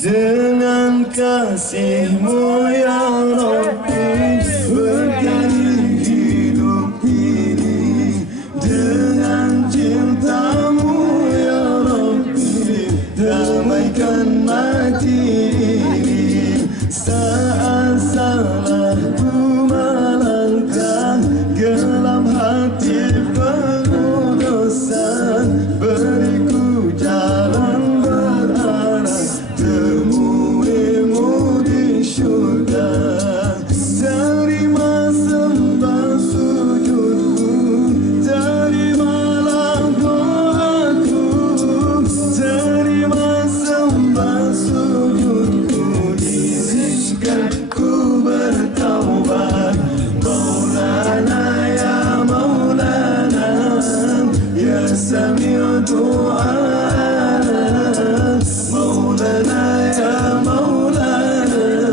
Dengan kasih-Mu ya Rabbi, berganti hidup ini. Dengan cinta-Mu ya Rabbi, damaikan mati ini. Saat salahku melangkah, gelap hati penuh dosa, beriku jalan berarah temui-Mu di syurga. Terima sembah sujudku, terimalah doaku. Terima sembah sujudku, izinkan ku bertaubat. Maulana ya Maulana, ya Sami' du'ana. Maulana ya Maulana,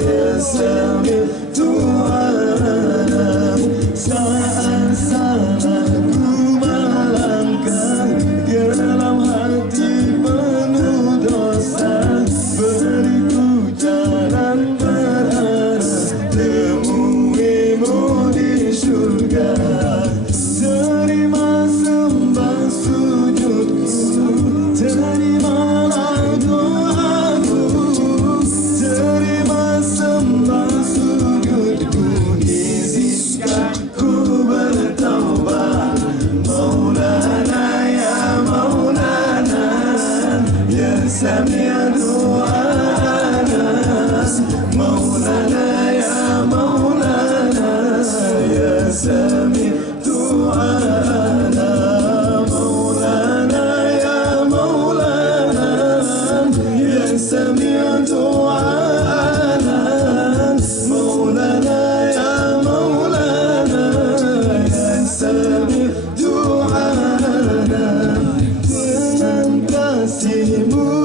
ya Sami' du'ana. Saat salahku melangkah, gelap hati penuh dosa, beriku jalan berarah temui-Mu di syurga. Terima sembah sujudku, terimalah doaku. Terima sembah sujudku, izinkan ku bertaubat. Maulana ya Maulana, ya Sami' du'ana. Maulana ya Maulana, ya Sami' du'ana. Maulana ya Maulana, ya Sami' du'ana. Maulana ya Maulana, ya Sami' du'ana. Dengan kasih-Mu